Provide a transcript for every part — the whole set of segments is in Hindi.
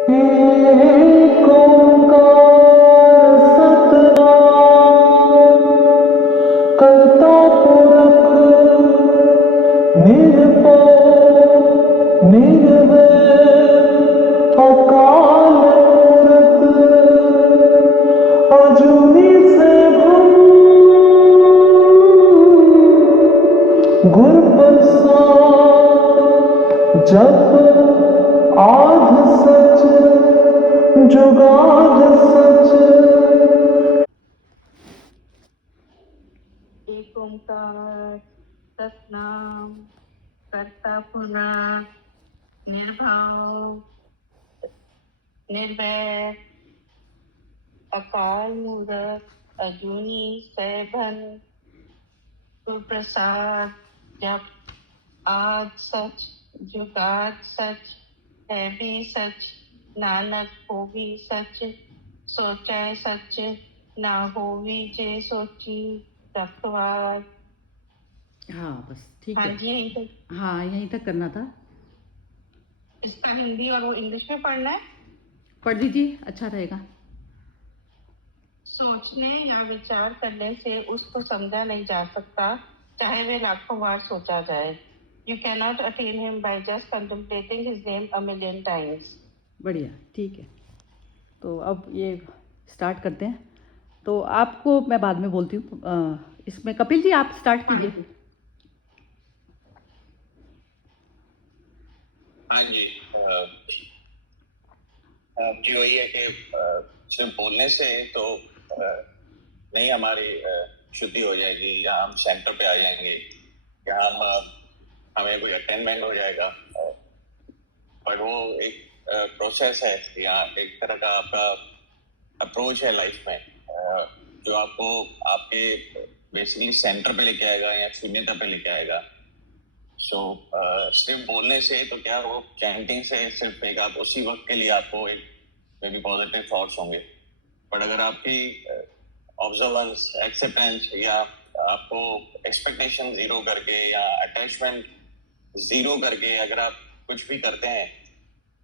एक ओंकार सतनाम करता पुरख निर्भय निर्वैर अकाल मूरत अजूनी सैभम गुर प्रसाद जप आध सच जुगाद सच। एक ओंकार सतनाम करता पुरख निर्भाव निर्वैर अकाल मूरत अजूनी सैभन गुर प्रसाद जप आद सच जुगाद सच है भी सच नानक हो भी सच सोचै सच ना होवी जे सोची रखवार। हाँ बस ठीक हाँ है। जी, यहीं तक। हाँ यहीं तक करना था। इसका हिंदी और वो इंग्लिश में पढ़ना है। पढ़ दीजिए, अच्छा रहेगा। सोचने या विचार करने से उसको समझा नहीं जा सकता, चाहे वे लाखों बार सोचा जाए। You cannot attain him by just contemplating his name a million times. बढ़िया, ठीक है। तो अब ये स्टार्ट करते हैं। तो आपको मैं बाद में बोलती हूँ। इसमें कपिल जी आप स्टार्ट कीजिए। हाँ जी। जी वही है कि सिर्फ बोलने से तो नहीं हमारी शुद्धि हो जाएगी या हम सेंटर पे आ जाएंगे या हमें कोई अटेनमेंट हो जाएगा, पर वो एक प्रोसेस है या एक तरह का आपका अप्रोच है लाइफ में जो आपको आपके बेसिकली सेंटर पे लेके आएगा या शून्यता पे लेके आएगा। सो सिर्फ बोलने से तो क्या, वो चैंटिंग से सिर्फ एक आप उसी वक्त के लिए आपको एक मे बी पॉजिटिव थॉट्स होंगे, बट अगर आपकी ऑब्जर्वेंस एक्सेप्टेंस या आपको एक्सपेक्टेशन जीरो करके या अटैचमेंट जीरो करके अगर आप कुछ भी करते हैं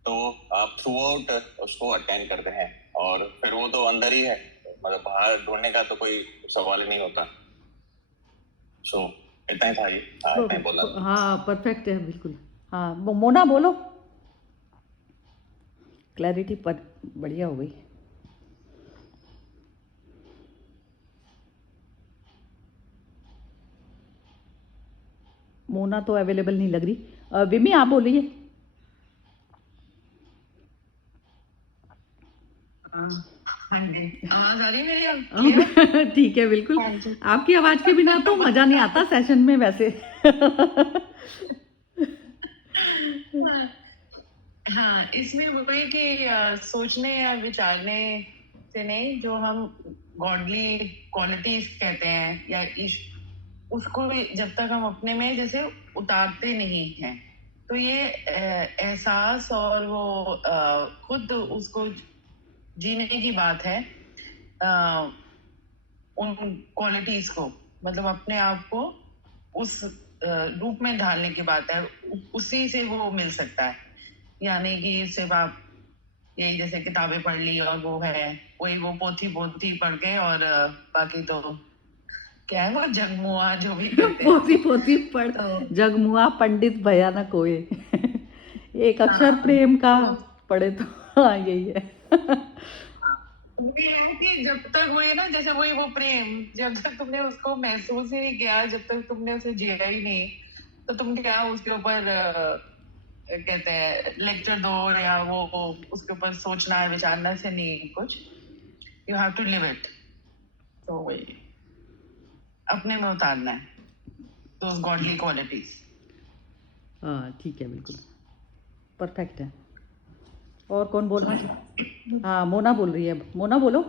तो आप थ्रू आउट उसको अटेंड करते हैं, और फिर वो तो अंदर ही है, मतलब बाहर ढूंढने का तो कोई सवाल ही नहीं होता। सो इतना ही था जी। हाँ इतना ही बोला। हाँ परफेक्ट है बिल्कुल। हाँ मोना बोलो। क्लैरिटी पर बढ़िया हो गई। मोना तो अवेलेबल नहीं लग रही। विमी आप बोलिए। हाँ जी, आवाज आ रही है मेरी क्लियर? ठीक है बिल्कुल। हाँ जी। आपकी आवाज़ के बिना तो मज़ा नहीं आता सेशन में वैसे। हाँ, इसमें वही कि सोचने या विचारने से नहीं, जो हम गॉडली क्वालिटीज कहते हैं या उसको जब तक हम अपने में जैसे उतारते नहीं हैं, तो ये एहसास और वो खुद उसको जीने की बात है। उन क्वालिटीज को, मतलब अपने आप को उस रूप में ढालने की बात है, उसी से वो मिल सकता है। यानी कि सिर्फ आप यही जैसे किताबें पढ़ ली और वो है वही वो पोथी पोथी पढ़ के और बाकी तो क्या है वो जगमुआ जो भी कहते हैं। पोती पोती पढ़ तो जगमुआ पंडित भया न कोय। एक अक्षर हाँ, प्रेम का तो पढ़े तो हाँ यही है। ये है कि जब तक वही ना, जैसे वही वो प्रेम, जब तक तुमने उसको महसूस ही नहीं किया, जब तक तुमने उसे जिया ही नहीं, तो तुम क्या उसके ऊपर कहते हैं लेक्चर दो या वो उसके ऊपर सोचना है विचारना से नहीं कुछ। You have to live it. तो वही अपने में उतारना है दोज गॉडली क्वालिटीज। हाँ ठीक है बिल्कुल परफेक्ट है। और कौन बोल रहा है? हाँ मोना बोल रही है। मोना बोलो।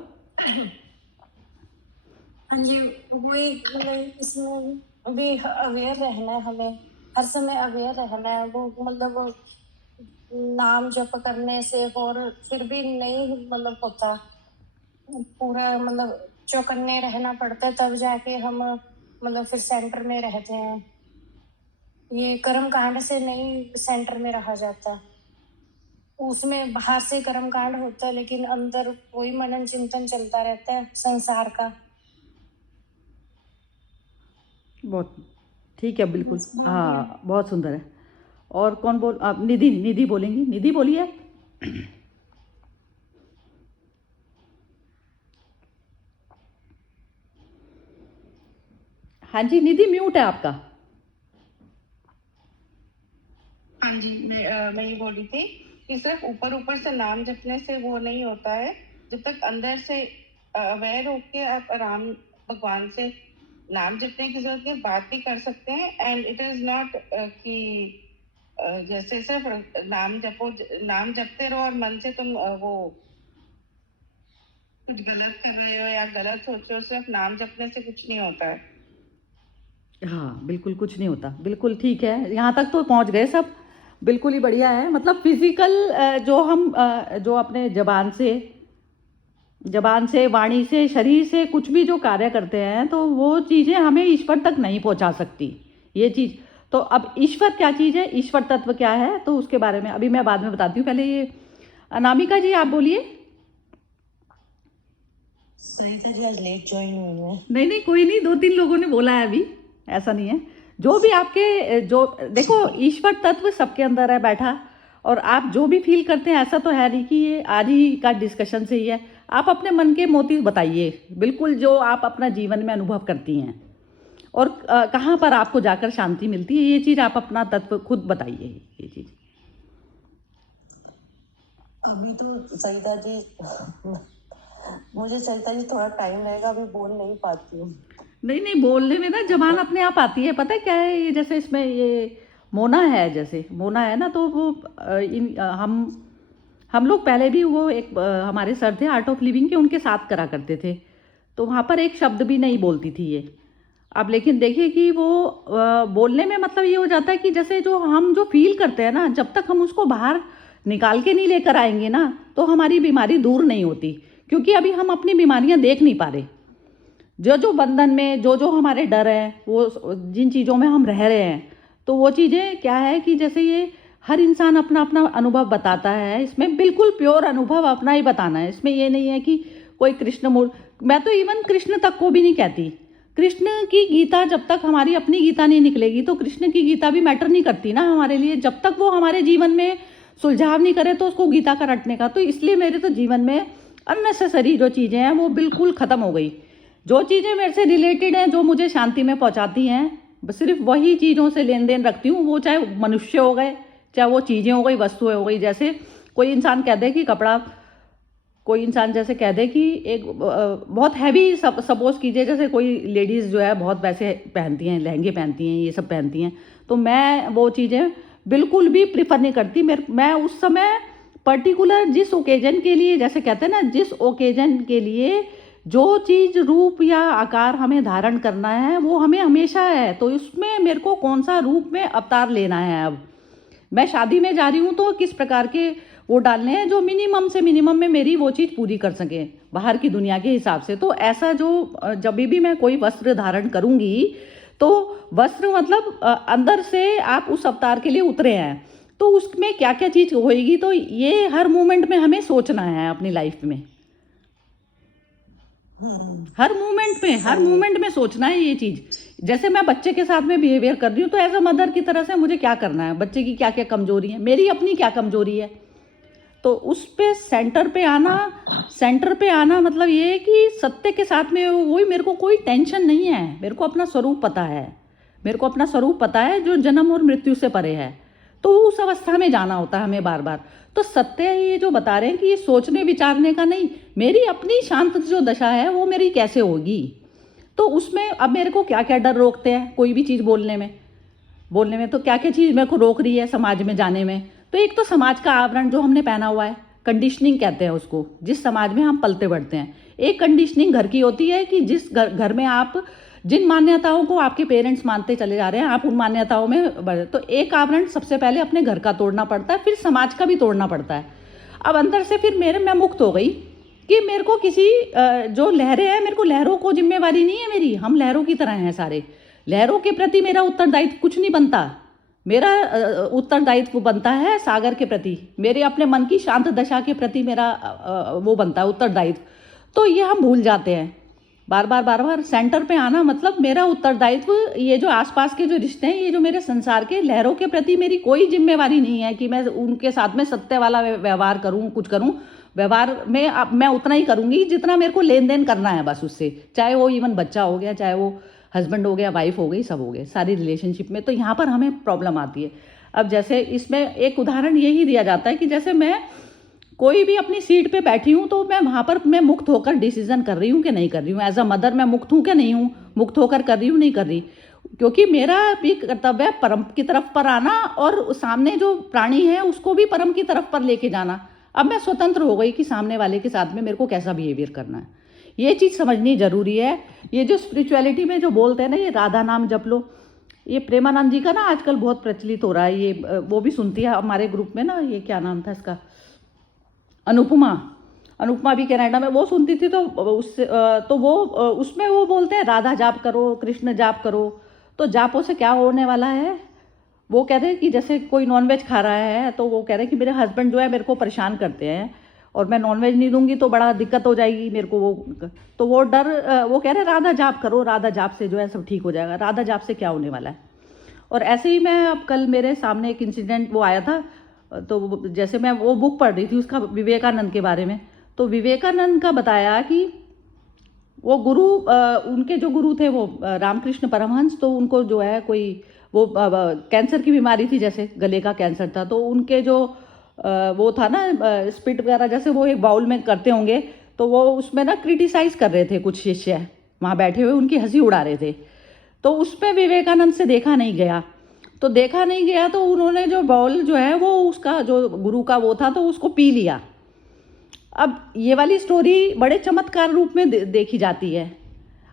हाँ जी, वही मतलब इसमें भी अवेयर रहना है हमें, हर समय अवेयर रहना है। वो मतलब नाम जप करने से और फिर भी नहीं मतलब होता, पूरा मतलब चौकन्ने रहना पड़ता है, तब जाके हम मतलब फिर सेंटर में रहते हैं। ये कर्म कांड से नहीं सेंटर में रहा जाता। उसमें बाहर से कर्म कांड होता है लेकिन अंदर वही मनन चिंतन चलता रहता है संसार का। बहुत ठीक है, बिल्कुल। बस बढ़िया। हाँ, बहुत सुंदर है। और कौन बोल, आप निधि, निधि बोलेंगी? निधि बोलिए आप। हाँ जी, निधि म्यूट है आपका। हाँ जी, मैं ये बोल रही थी कि सिर्फ ऊपर ऊपर से नाम जपने से वो नहीं होता है, जब तक अंदर से अवेयर होके आप आराम भगवान से नाम जपने की जरूरत नहीं, बात भी कर सकते हैं। एंड इट इज नॉट कि जैसे सिर्फ नाम जपो, नाम जपते रहो और मन से तुम वो कुछ गलत कर रहे हो या गलत सोच रहे हो, सिर्फ नाम जपने से कुछ नहीं होता है। हाँ, बिल्कुल कुछ नहीं होता, बिल्कुल ठीक है। यहाँ तक तो पहुँच गए सब, बिल्कुल ही बढ़िया है। मतलब फिजिकल जो हम जो अपने जबान से, वाणी से, शरीर से कुछ भी जो कार्य करते हैं, तो वो चीज़ें हमें ईश्वर तक नहीं पहुंचा सकती, ये चीज़। तो अब ईश्वर क्या चीज़ है, ईश्वर तत्व क्या है, तो उसके बारे में अभी मैं बाद में बताती हूँ। पहले ये अनामिका जी आप बोलिए। सरिता जी आज लेट ज्वाइन हुई मैं। नहीं, कोई नहीं, 2-3 लोगों ने बोला है अभी, ऐसा नहीं है। जो भी आपके जो देखो, ईश्वर तत्व सबके अंदर है बैठा, और आप जो भी फील करते हैं, ऐसा तो है नहीं कि ये आज ही का डिस्कशन से ही है। आप अपने मन के मोती बताइए, बिल्कुल जो आप अपना जीवन में अनुभव करती हैं, और कहाँ पर आपको जाकर शांति मिलती है, ये चीज़ आप अपना तत्व खुद बताइए, ये चीज़। अभी तो सरिता जी मुझे सरिता जी थोड़ा टाइम लगेगा, अभी बोल नहीं पाती हूँ। नहीं, बोलने में ना जबान अपने आप आती है। पता है क्या है, ये जैसे इसमें ये मोना है, जैसे मोना है ना, तो वो हम लोग पहले भी वो एक हमारे सर थे आर्ट ऑफ लिविंग के, उनके साथ करा करते थे, तो वहाँ पर एक शब्द भी नहीं बोलती थी ये। अब लेकिन देखिए कि वो बोलने में मतलब ये हो जाता है कि जैसे जो हम जो फील करते हैं ना, जब तक हम उसको बाहर निकाल के नहीं लेकर आएंगे ना, तो हमारी बीमारी दूर नहीं होती। क्योंकि अभी हम अपनी बीमारियां देख नहीं पा रहे, जो बंधन में जो हमारे डर हैं, वो जिन चीज़ों में हम रह रहे हैं, तो वो चीज़ें क्या है कि जैसे ये हर इंसान अपना अपना अनुभव बताता है, इसमें बिल्कुल प्योर अनुभव अपना ही बताना है। इसमें ये नहीं है कि कोई कृष्ण मैं तो इवन कृष्ण तक को भी नहीं कहती। कृष्ण की गीता जब तक हमारी अपनी गीता नहीं निकलेगी, तो कृष्ण की गीता भी मैटर नहीं करती ना हमारे लिए, जब तक वो हमारे जीवन में सुलझाव नहीं करे तो उसको गीता का रटने का। तो इसलिए मेरे तो जीवन में अननेसेसरी जो चीज़ें हैं वो बिल्कुल ख़त्म हो गई। जो चीज़ें मेरे से रिलेटेड हैं, जो मुझे शांति में पहुंचाती हैं, बस सिर्फ वही चीज़ों से लेन देन रखती हूँ। वो चाहे मनुष्य हो गए, चाहे वो चीज़ें हो गई, वस्तुएं हो गई। जैसे कोई इंसान कह दे कि कपड़ा, कोई इंसान जैसे कह दे कि एक बहुत हैवी, सपोज कीजिए जैसे कोई लेडीज़ जो है बहुत वैसे पहनती हैं, लहंगे पहनती हैं, ये सब पहनती हैं, तो मैं वो चीज़ें बिल्कुल भी प्रिफर नहीं करती। मैं उस समय पर्टिकुलर जिस ओकेजन के लिए, जैसे कहते हैं ना, जिस ओकेजन के लिए जो चीज़ रूप या आकार हमें धारण करना है, वो हमें हमेशा है। तो इसमें मेरे को कौन सा रूप में अवतार लेना है। अब मैं शादी में जा रही हूँ तो किस प्रकार के वो डालने हैं जो मिनिमम से मिनिमम में मेरी वो चीज़ पूरी कर सके बाहर की दुनिया के हिसाब से। तो ऐसा जो जब भी मैं कोई वस्त्र धारण करूँगी, तो वस्त्र मतलब अंदर से आप उस अवतार के लिए उतरे हैं, तो उसमें क्या क्या चीज़ होएगी, तो ये हर मोमेंट में हमें सोचना है अपनी लाइफ में। हर मोमेंट में सोचना है ये चीज़। जैसे मैं बच्चे के साथ में बिहेवियर कर रही हूँ, तो एज अ मदर की तरह से मुझे क्या करना है, बच्चे की क्या क्या कमजोरी है, मेरी अपनी क्या कमजोरी है, तो उस पे सेंटर पे आना मतलब ये है कि सत्य के साथ में वही, मेरे को कोई टेंशन नहीं है, मेरे को अपना स्वरूप पता है जो जन्म और मृत्यु से परे है। तो उस अवस्था में जाना होता है हमें बार बार। तो सत्य ये जो बता रहे हैं कि ये सोचने विचारने का नहीं, मेरी अपनी शांत जो दशा है वो मेरी कैसे होगी। तो उसमें अब मेरे को क्या क्या डर रोकते हैं कोई भी चीज़ बोलने में, तो क्या क्या चीज़ मेरे को रोक रही है समाज में जाने में। तो एक तो समाज का आवरण जो हमने पहना हुआ है, कंडीशनिंग कहते हैं उसको, जिस समाज में हम पलते बढ़ते हैं। एक कंडीशनिंग घर की होती है कि जिस घर में आप जिन मान्यताओं को आपके पेरेंट्स मानते चले जा रहे हैं, आप उन मान्यताओं में बढ़े। तो एक आवरण सबसे पहले अपने घर का तोड़ना पड़ता है, फिर समाज का भी तोड़ना पड़ता है। अब अंदर से फिर मैं मुक्त हो गई कि मेरे को किसी जो लहरें हैं, मेरे को लहरों को जिम्मेवारी नहीं है मेरी, हम लहरों की तरह हैं सारे। लहरों के प्रति मेरा उत्तरदायित्व कुछ नहीं बनता। मेरा उत्तरदायित्व बनता है सागर के प्रति, मेरे अपने मन की शांत दशा के प्रति मेरा वो बनता है उत्तरदायित्व। तो ये हम भूल जाते हैं। बार बार सेंटर पे आना मतलब मेरा उत्तरदायित्व, ये जो आसपास के जो रिश्ते हैं, ये जो मेरे संसार के लहरों के प्रति मेरी कोई जिम्मेवारी नहीं है कि मैं उनके साथ में सत्य वाला व्यवहार करूं, कुछ करूं। व्यवहार में अब मैं उतना ही करूंगी जितना मेरे को लेन देन करना है बस उससे, चाहे वो इवन बच्चा हो गया, चाहे वो हस्बैंड हो गया, वाइफ हो गई, सब हो गए, सारी रिलेशनशिप में। तो यहाँ पर हमें प्रॉब्लम आती है। अब जैसे इसमें एक उदाहरण यही दिया जाता है कि जैसे मैं कोई भी अपनी सीट पे बैठी हूँ तो मैं वहाँ पर मैं मुक्त होकर डिसीजन कर रही हूँ कि नहीं कर रही हूँ। एज अ मदर मैं मुक्त हूँ कि नहीं हूँ, मुक्त होकर कर रही हूँ नहीं कर रही, क्योंकि मेरा भी कर्तव्य है परम की तरफ पर आना और सामने जो प्राणी है उसको भी परम की तरफ पर लेके जाना। अब मैं स्वतंत्र हो गई कि सामने वाले के साथ में मेरे को कैसा बिहेवियर करना है, ये चीज़ समझनी जरूरी है। ये जो स्पिरिचुअलिटी में जो बोलते हैं ना, ये राधा नाम जप लो, ये प्रेमानंद जी का ना आजकल बहुत प्रचलित हो रहा है। ये वो भी सुनती है हमारे ग्रुप में ना, ये क्या नाम था इसका, अनुपमा भी कनाडा में वो सुनती थी। तो उससे तो वो उसमें वो बोलते हैं राधा जाप करो, कृष्ण जाप करो। तो जापों से क्या होने वाला है, वो कह रहे हैं कि जैसे कोई नॉनवेज खा रहा है तो वो कह रहे हैं कि मेरे हस्बैंड जो है मेरे को परेशान करते हैं और मैं नॉनवेज नहीं दूंगी तो बड़ा दिक्कत हो जाएगी मेरे को। वो डर, वो कह रहे हैं राधा जाप करो, राधा जाप से जो है सब ठीक हो जाएगा। राधा जाप से क्या होने वाला है। और ऐसे ही मैं अब कल मेरे सामने एक इंसिडेंट वो आया था, तो जैसे मैं वो बुक पढ़ रही थी उसका, विवेकानंद के बारे में। तो विवेकानंद का बताया कि वो गुरु, उनके जो गुरु थे वो रामकृष्ण परमहंस, तो उनको जो है कोई वो कैंसर की बीमारी थी, जैसे गले का कैंसर था। तो उनके जो वो था ना स्पिट वगैरह, जैसे वो एक बाउल में करते होंगे, तो वो उसमें ना क्रिटिसाइज कर रहे थे कुछ शिष्य वहाँ बैठे हुए, उनकी हंसी उड़ा रहे थे। तो उसमें विवेकानंद से देखा नहीं गया, तो उन्होंने जो बाउल जो है वो उसका जो गुरु का वो था तो उसको पी लिया। अब ये वाली स्टोरी बड़े चमत्कार रूप में देखी जाती है।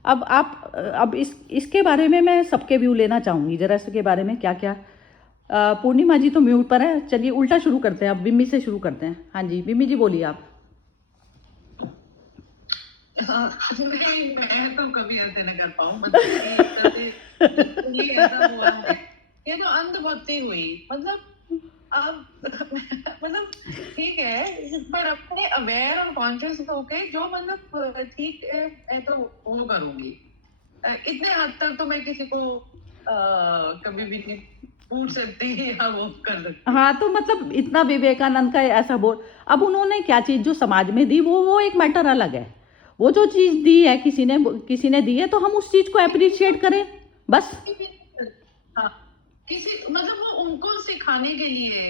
अब इसके बारे में मैं सबके व्यू लेना चाहूँगी जरा, इसके बारे में क्या क्या। पूर्णिमा जी तो म्यूट पर है, चलिए उल्टा शुरू करते हैं, अब बिम्मी से शुरू करते हैं। हाँ जी बिम्मी जी बोलिए आप। नहीं, मैं तो कभी ऐसे न कर पाऊँ, मतलब ये ऐसा हुआ है, ये तो अंधभक्ति हुई, मतलब अब मतलब ठीक है, पर अपने अवेयर और कॉन्शियस होके जो मतलब ठीक है तो वो करूंगी। इतने हद तक तो मैं किसी को कभी भी नहीं पूछ सकती या वो कर सकती। हाँ, तो मतलब इतना विवेकानंद का ऐसा बोल, अब उन्होंने क्या चीज़ जो समाज में दी वो एक मैटर अलग है। वो जो चीज़ दी है किसी ने दी है तो हम उस चीज़ को अप्रिशिएट करें बस। हाँ, किसी मतलब वो उनको सिखाने के लिए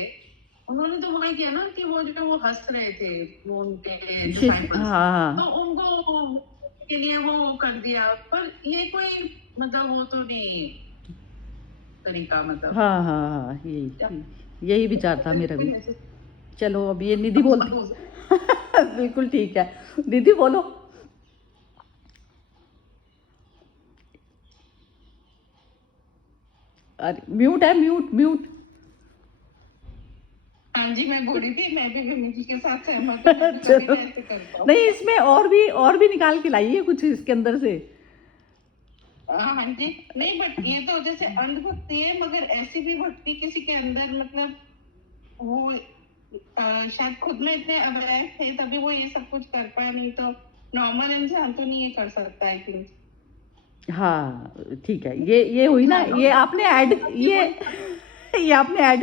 उन्होंने तो वही किया ना कि वो जो वो हंस रहे थे वो उनके disciples, हाँ तो उनको के लिए वो कर दिया, पर ये कोई मतलब वो तो नहीं तरीका, मतलब हाँ यही विचार था मेरा भी। चलो अब ये निधि बोल बिल्कुल ठीक है, दीदी बोलो। अरे म्यूट है, म्यूट। हाँ जी, मैं बोली थी, मैं भी विमी जी के साथ सहमत हूँ, मैं कभी चलो। ऐसे करता हूँ। नहीं, इसमें और भी निकाल के लाइए कुछ इसके अंदर से। हाँ जी, नहीं बट ये तो जैसे अंधभक्ति है, मगर ऐसी भी भक्ति किसी के अंदर मतलब वो शायद खुद में इतने अवेयर थे तभी वो ये सब कुछ कर पाए, नहीं तो नॉर्मल इंसान तो नहीं ये कर सकता आई थिंक। हाँ ठीक है, ये हुई ना, ये आपने ऐड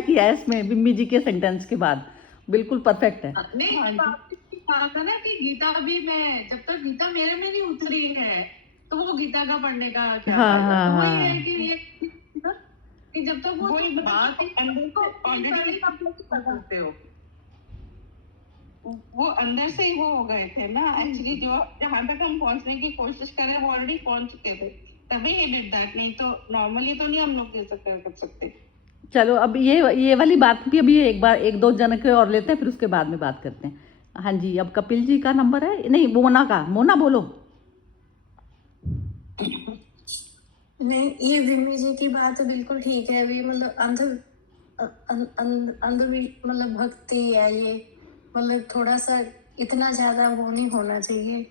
किया है इसमें बिम्मी जी के सेंटेंस के बाद, बिल्कुल परफेक्ट है। नहीं, कहा था ना कि गीता भी, मैं जब तक गीता मेरे में नहीं उतरी है तो वो गीता का पढ़ने का क्या फायदा। तो वही है कि ये कि जब तक वो बात अंदर को ऑलरेडी कर सकते हो, वो अंदर से ही वो हो गए थे ना एक्चुअली, जो जहां तक हम पहुंचने की कोशिश कर रहे हैं वो ऑलरेडी पहुंच चुके थे, तभी ही डिड दैट, नहीं तो नॉर्मली तो नहीं हम लोग ये सब कर सकते। चलो अब ये वाली बात भी अभी एक दो जन के और लेते हैं, फिर उसके बाद में बात करते हैं। हाँ जी, अब कपिल जी का नंबर है, नहीं मोना बोलो। नहीं, ये विमी जी की बात तो बिल्कुल ठीक है। अभी मतलब मतलब भक्ति है ये, मतलब थोड़ा सा इतना ज्यादा वो नहीं होना चाहिए।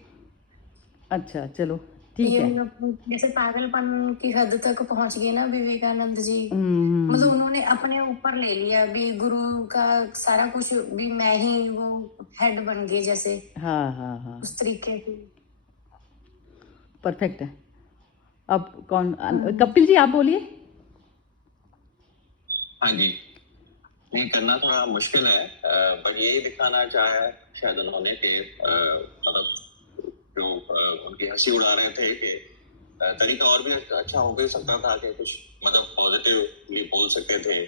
अच्छा चलो ठीक ये है। मतलब जैसे पागलपन की हद तक पहुंच गए ना विवेकानंद जी। हम्म, मतलब उन्होंने अपने ऊपर ले लिया भी, गुरु का सारा कुछ भी मैं ही वो हेड बन गए जैसे, हाँ हाँ हाँ, उस तरीके की। परफेक्ट है। अब कौन, कपिल जी आप बोलिए। हाँ जी, नहीं करना थोड़ा मुश्किल है, बट यही दिखाना चाहा शायद उन्होंने कि मतलब जो उनकी हंसी उड़ा रहे थे कि तरीका और भी अच्छा हो भी सकता था कि कुछ मतलब पॉजिटिवली बोल सकते थे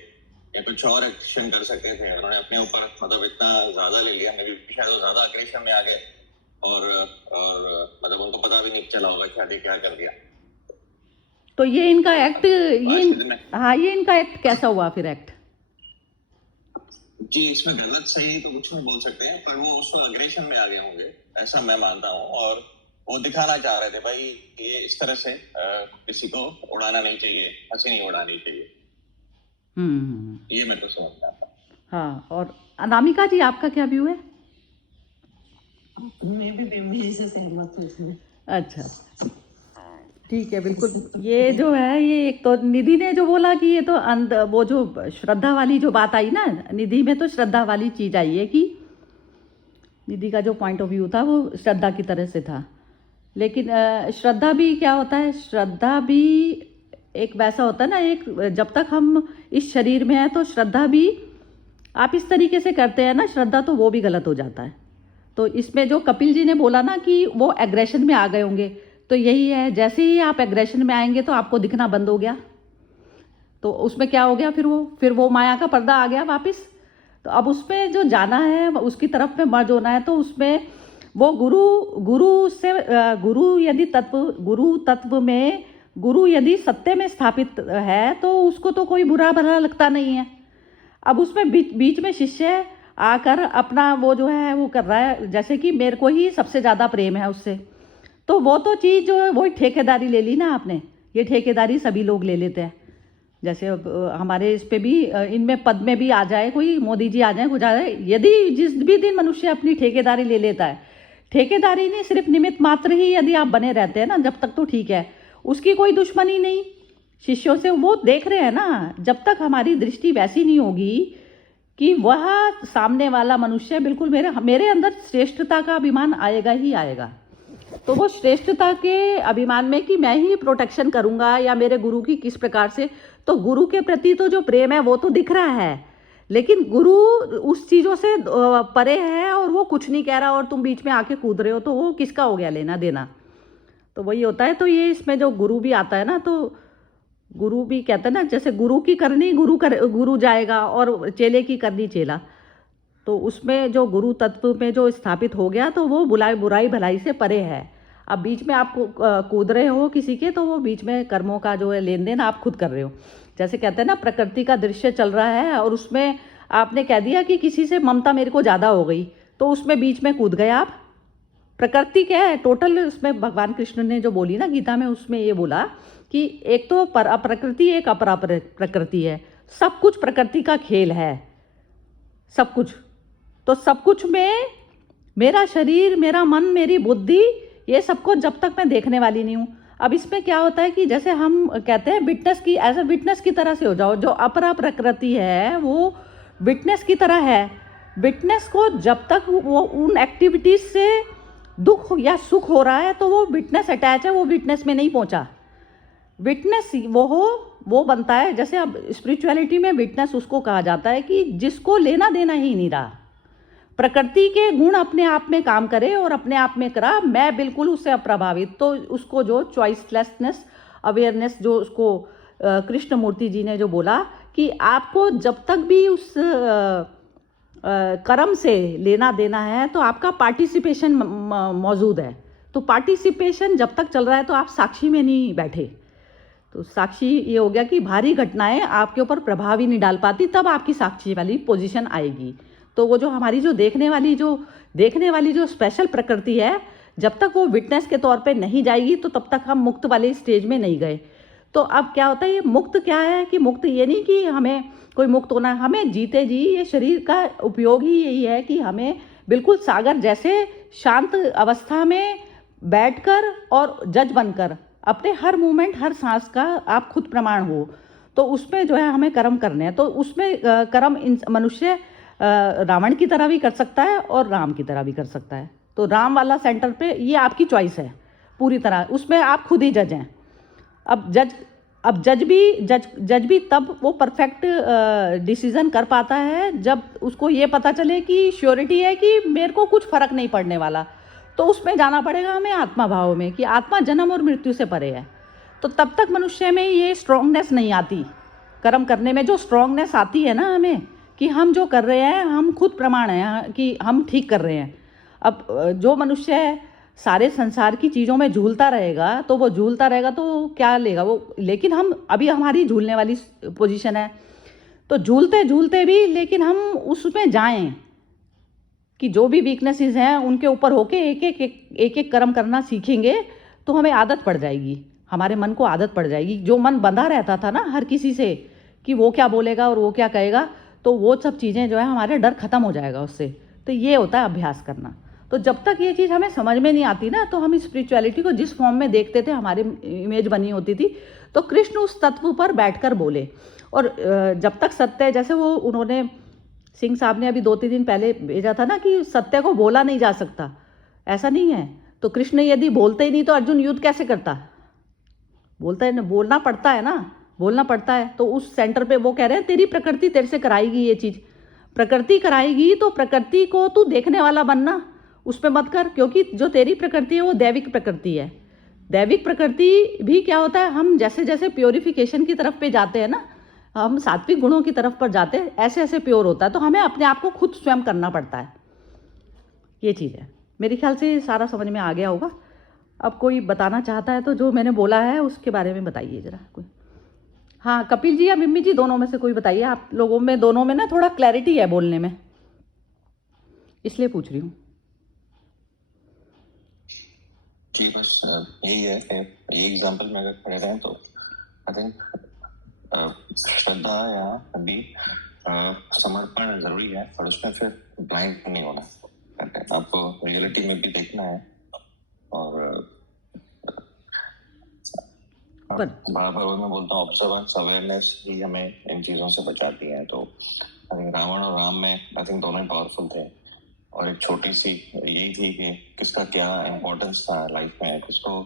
या कुछ और एक्शन कर सकते थे। उन्होंने अपने ऊपर मतलब इतना ज्यादा ले लिया, मे बी शायद वो ज्यादा अग्रेशन में आ गए और मतलब उनको पता भी नहीं चला होगा शायद ये क्या कर दिया। तो ये इनका एक्ट, ये आज के दिन में हाँ, ये इनका एक्ट कैसा हुआ फिर एक्ट? जी, इसमें गलत सही तो कुछ नहीं बोल सकते हैं, पर वो उसको अग्रेशन में आ गए होंगे, ऐसा मैं मानता हूँ। और वो दिखाना चाह रहे थे भाई ये इस तरह से किसी को उड़ाना नहीं चाहिए, हंसी नहीं उड़ानी चाहिए। ये मेरे को समझ में आता है। हाँ, और अनामिका जी आपका क्या व्यू है? मैं भी बेमिली से सहमत हूँ इसमें। अच्छा, ठीक है, बिल्कुल। ये जो है, ये एक तो निधि ने जो बोला कि ये तो वो जो श्रद्धा वाली जो बात आई ना, निधि में तो श्रद्धा वाली चीज आई है कि निधि का जो पॉइंट ऑफ व्यू था वो श्रद्धा की तरह से था। लेकिन श्रद्धा भी क्या होता है, श्रद्धा भी एक वैसा होता है ना, एक जब तक हम इस शरीर में हैं तो श्रद्धा भी आप इस तरीके से करते हैं ना श्रद्धा, तो वो भी गलत हो जाता है। तो इसमें जो कपिल जी ने बोला ना कि वो एग्रेशन में आ गए होंगे, तो यही है, जैसे ही आप एग्रेशन में आएंगे तो आपको दिखना बंद हो गया, तो उसमें क्या हो गया, फिर वो माया का पर्दा आ गया वापस। तो अब उसमें जो जाना है उसकी तरफ में मर्ज होना है, तो उसमें वो गुरु तत्व में गुरु यदि सत्य में स्थापित है तो उसको तो कोई बुरा भला लगता नहीं है। अब उसमें बीच में शिष्य आकर अपना वो जो है वो कर रहा है, जैसे कि मेरे को ही सबसे ज़्यादा प्रेम है उससे, तो वो तो चीज़ जो है वही ठेकेदारी ले ली ना आपने। ये ठेकेदारी सभी लोग ले लेते हैं, जैसे हमारे इस पे भी इनमें पद में भी आ जाए कोई, मोदी जी आ जाए, कुछ आ जाए, यदि जिस भी दिन मनुष्य अपनी ठेकेदारी ले लेता है, ठेकेदारी नहीं सिर्फ निमित्त मात्र ही यदि आप बने रहते हैं ना, जब तक तो ठीक है, उसकी कोई दुश्मनी नहीं शिष्यों से। वो देख रहे हैं ना, जब तक हमारी दृष्टि वैसी नहीं होगी कि वह सामने वाला मनुष्य बिल्कुल मेरे अंदर श्रेष्ठता का अभिमान आएगा ही आएगा, तो वो श्रेष्ठता के अभिमान में कि मैं ही प्रोटेक्शन करूंगा या मेरे गुरु की किस प्रकार से, तो गुरु के प्रति तो जो प्रेम है वो तो दिख रहा है, लेकिन गुरु उस चीज़ों से परे है और वो कुछ नहीं कह रहा और तुम बीच में आके कूद रहे हो, तो वो किसका हो गया लेना देना। तो वही होता है। तो ये इसमें जो गुरु भी आता है ना, तो गुरु भी कहते हैं ना, जैसे गुरु की करनी गुरु जाएगा और चेले की करनी चेला, तो उसमें जो गुरु तत्व में जो स्थापित हो गया तो वो बुराई भलाई से परे है। अब बीच में आप कूद रहे हो किसी के, तो वो बीच में कर्मों का जो है लेन देन आप खुद कर रहे हो। जैसे कहते हैं ना, प्रकृति का दृश्य चल रहा है और उसमें आपने कह दिया कि किसी से ममता मेरे को ज़्यादा हो गई, तो उसमें बीच में कूद गए आप। प्रकृति क्या है टोटल, उसमें भगवान कृष्ण ने जो बोली ना गीता में, उसमें ये बोला कि एक तो प्रकृति, एक अपरा प्रकृति है, सब कुछ प्रकृति का खेल है, सब कुछ। तो सब कुछ में मेरा शरीर, मेरा मन, मेरी बुद्धि, ये सबको जब तक मैं देखने वाली नहीं हूँ। अब इसमें क्या होता है कि जैसे हम कहते हैं विटनेस की, एज ए विटनेस की तरह से हो जाओ। जो अपरा प्रकृति है वो विटनेस की तरह है। विटनेस को जब तक वो उन एक्टिविटीज से दुख या सुख हो रहा है तो वो विटनेस अटैच है, वो विटनेस में नहीं पहुंचा। विटनेस वो बनता है, जैसे अब स्पिरिचुअलिटी में विटनेस उसको कहा जाता है कि जिसको लेना देना ही नहीं रहा, प्रकृति के गुण अपने आप में काम करे और अपने आप में करा, मैं बिल्कुल उससे अप्रभावित। तो उसको जो चॉइसलेसनेस अवेयरनेस, जो उसको कृष्ण मूर्ति जी ने जो बोला कि आपको जब तक भी उस कर्म से लेना देना है तो आपका पार्टिसिपेशन मौजूद है। तो पार्टिसिपेशन जब तक चल रहा है तो आप साक्षी में नहीं बैठे। तो साक्षी ये हो गया कि भारी घटनाएं आपके ऊपर प्रभाव ही नहीं डाल पाती, तब आपकी साक्षी वाली पोजीशन आएगी। तो वो जो हमारी जो देखने वाली जो स्पेशल प्रकृति है, जब तक वो विटनेस के तौर पे नहीं जाएगी तो तब तक हम मुक्त वाले स्टेज में नहीं गए। तो अब क्या होता है, ये मुक्त क्या है कि मुक्त ये नहीं कि हमें कोई मुक्त होना है, हमें जीते जी ये शरीर का उपयोग ही यही है कि हमें बिल्कुल सागर जैसे शांत अवस्था में बैठकर और जज बनकर अपने हर मूवमेंट हर सांस का आप खुद प्रमाण हो। तो उसमें जो है हमें कर्म करने हैं। तो उसमें कर्म मनुष्य रावण की तरह भी कर सकता है और राम की तरह भी कर सकता है। तो राम वाला सेंटर पे ये आपकी चॉइस है पूरी तरह, उसमें आप खुद ही जज हैं। अब जज भी तब वो परफेक्ट डिसीजन कर पाता है जब उसको ये पता चले कि श्योरिटी है कि मेरे को कुछ फर्क नहीं पड़ने वाला। तो उसमें जाना पड़ेगा हमें आत्मा भाव में कि आत्मा जन्म और मृत्यु से परे है। तो तब तक मनुष्य में ये स्ट्रांगनेस नहीं आती। कर्म करने में जो स्ट्रांगनेस आती है ना हमें कि हम जो कर रहे हैं हम खुद प्रमाण हैं कि हम ठीक कर रहे हैं। अब जो मनुष्य सारे संसार की चीज़ों में झूलता रहेगा तो वो झूलता रहेगा तो क्या लेगा वो। लेकिन हम अभी हमारी झूलने वाली पोजीशन है, तो झूलते झूलते भी लेकिन हम उसमें जाएं कि जो भी वीकनेसेस हैं उनके ऊपर होके एक एक कर्म करना सीखेंगे तो हमें आदत पड़ जाएगी, हमारे मन को आदत पड़ जाएगी। जो मन बंधा रहता था ना हर किसी से कि वो क्या बोलेगा और वो क्या कहेगा, तो वो सब चीज़ें जो है हमारे डर ख़त्म हो जाएगा उससे। तो ये होता है अभ्यास करना। तो जब तक ये चीज़ हमें समझ में नहीं आती ना, तो हम स्पिरिचुअलिटी को जिस फॉर्म में देखते थे, हमारी इमेज बनी होती थी, तो कृष्ण उस तत्व पर बैठकर बोले। और जब तक सत्य, जैसे वो उन्होंने सिंह साहब ने अभी 2-3 दिन पहले भेजा था ना कि सत्य को बोला नहीं जा सकता, ऐसा नहीं है। तो कृष्ण यदि बोलते ही नहीं तो अर्जुन युद्ध कैसे करता? बोलता है ना, बोलना पड़ता है ना, बोलना पड़ता है। तो उस सेंटर पे वो कह रहे हैं तेरी प्रकृति तेरे से कराएगी ये चीज़, प्रकृति कराएगी तो प्रकृति को तू देखने वाला बनना, उस पर मत कर। क्योंकि जो तेरी प्रकृति है वो दैविक प्रकृति है। दैविक प्रकृति भी क्या होता है, हम जैसे जैसे प्योरिफिकेशन की तरफ पे जाते हैं ना, हम सात्विक गुणों की तरफ पर जाते हैं, ऐसे ऐसे प्योर होता है। तो हमें अपने आप को खुद स्वयं करना पड़ता है, ये चीज़ है। मेरे ख्याल से सारा समझ में आ गया होगा। अब कोई बताना चाहता है तो जो मैंने बोला है उसके बारे में बताइए ज़रा कोई। हाँ, कपिल जी या मिम्मी जी, दोनों में से कोई बताइए। आप लोगों में दोनों में ना थोड़ा क्लैरिटी है बोलने में, इसलिए पूछ रही हूँ। जी बस यही है कि ये एग्जांपल में अगर खड़े रहें तो आई थिंक श्रद्धा या अभी समर्पण जरूरी है, और उसमें फिर ब्लाइंड नहीं होना, आपको रियलिटी में भी देखना है। और बार बार मैं बोलता हूँ ऑब्जर्वेंस अवेयरनेस ही हमें इन चीज़ों से बचाती है। तो आई थिंक रावण और राम में आई थिंक दोनों ही पावरफुल थे, और एक छोटी सी यही थी कि किसका क्या इम्पोर्टेंस था लाइफ में, किसको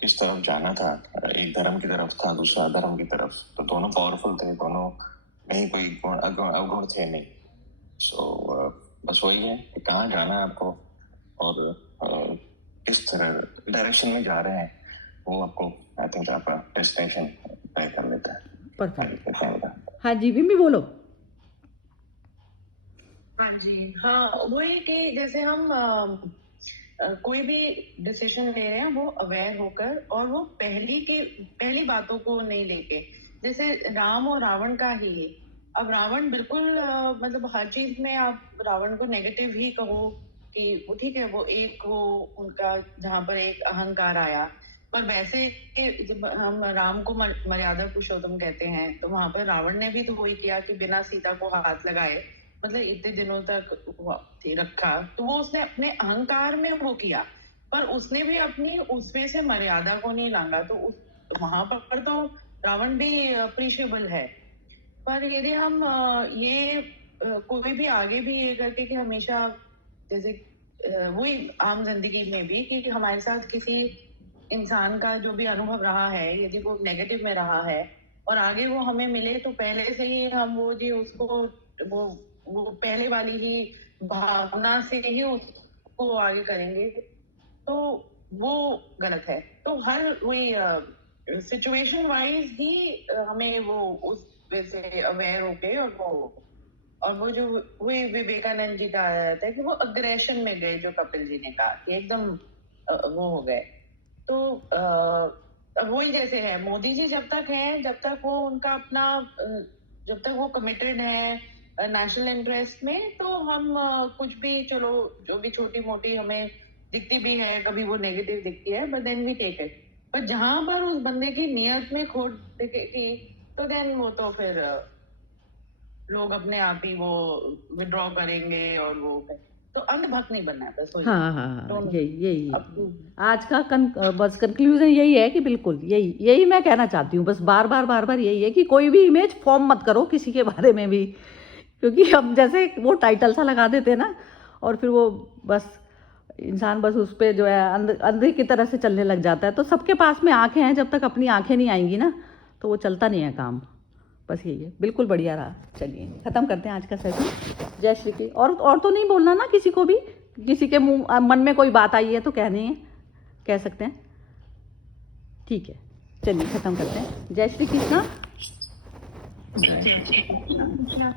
किस तरफ जाना था। एक धर्म की तरफ था, दूसरा अधर्म की तरफ। तो दोनों पावरफुल थे, दोनों नहीं कोई अवगुण थे नहीं। सो बस वही है कि कहाँ जाना है आपको और किस तरह डायरेक्शन में जा रहे हैं, वो आपको आई थिंक आपका डेस्टिनेशन तय कर लेता है। परफेक्ट। हाँ जी बिम्बी बोलो। हाँ जी, हाँ वही कि जैसे हम कोई भी डिसीजन ले रहे हैं वो अवेयर होकर, और वो पहली बातों को नहीं लेके। जैसे राम और रावण का ही, अब रावण बिल्कुल मतलब हर चीज में आप रावण को नेगेटिव ही कहो कि वो ठीक है, वो एक वो उनका जहाँ पर एक अहंकार आया। पर वैसे जब हम राम को मर्यादा पुरुषोत्तम कहते हैं, तो वहां पर रावण ने भी तो वही किया कि बिना सीता को हाथ लगाए, मतलब इतने दिनों तक रखा। तो वो उसने अपने अहंकार में वो किया, पर उसने भी अपनी उसमें से मर्यादा को नहीं लांगा। तो वहां पर तो रावण भी अप्रिशिएबल है। पर यदि हम ये कोई भी आगे भी ये करके कि हमेशा जैसे वही आम जिंदगी में भी कि हमारे साथ किसी इंसान का जो भी अनुभव रहा है, यदि वो नेगेटिव में रहा है और आगे वो हमें मिले, तो पहले से ही हम वो जी उसको वो पहले वाली ही भावना से ही उसको आगे करेंगे, तो वो गलत है। तो हर वही सिचुएशन वाइज ही हमें वो उस वे से अवेयर होके और वो जो वही विवेकानंद जी का आया जाता है कि वो अग्रेशन में गए, जो कपिल जी ने कहा कि एकदम वो हो गए। तो वही जैसे है मोदी जी, जब तक है, जब तक वो उनका अपना जब तक वो कमिटेड है नेशनल इंटरेस्ट में, तो हम कुछ भी चलो जो भी छोटी मोटी हमें दिखती भी है, कभी वो नेगेटिव दिखती है, but then we take it. पर जहां पर उस बंदे की नियत में खोट दिखेगी, तो देन वो तो फिर लोग अपने आप ही वो विड्रॉ करेंगे और वो। तो अंधभक्त नहीं बनना है बस वही। हाँ हाँ हाँ, Don't- यही अब आज का बस कंक्लूजन यही है कि बिल्कुल यही मैं कहना चाहती हूँ, बस बार बार यही है कि कोई भी इमेज फॉर्म मत करो किसी के बारे में भी, क्योंकि हम जैसे वो टाइटल सा लगा देते हैं ना, और फिर वो बस इंसान बस उस पर जो है अंधे की तरह से चलने लग जाता है। तो सबके पास में आंखें हैं, जब तक अपनी आंखें नहीं आएंगी ना तो वो चलता नहीं है काम। बस यही है, बिल्कुल बढ़िया रहा। चलिए ख़त्म करते हैं आज का सेशन। जय श्री की। और तो नहीं बोलना ना किसी को भी, किसी के मुंह मन में कोई बात आई है तो कहनी है, कह सकते हैं। ठीक है, चलिए ख़त्म करते हैं। जय श्री कृष्णा। जय श्री कृष्ण।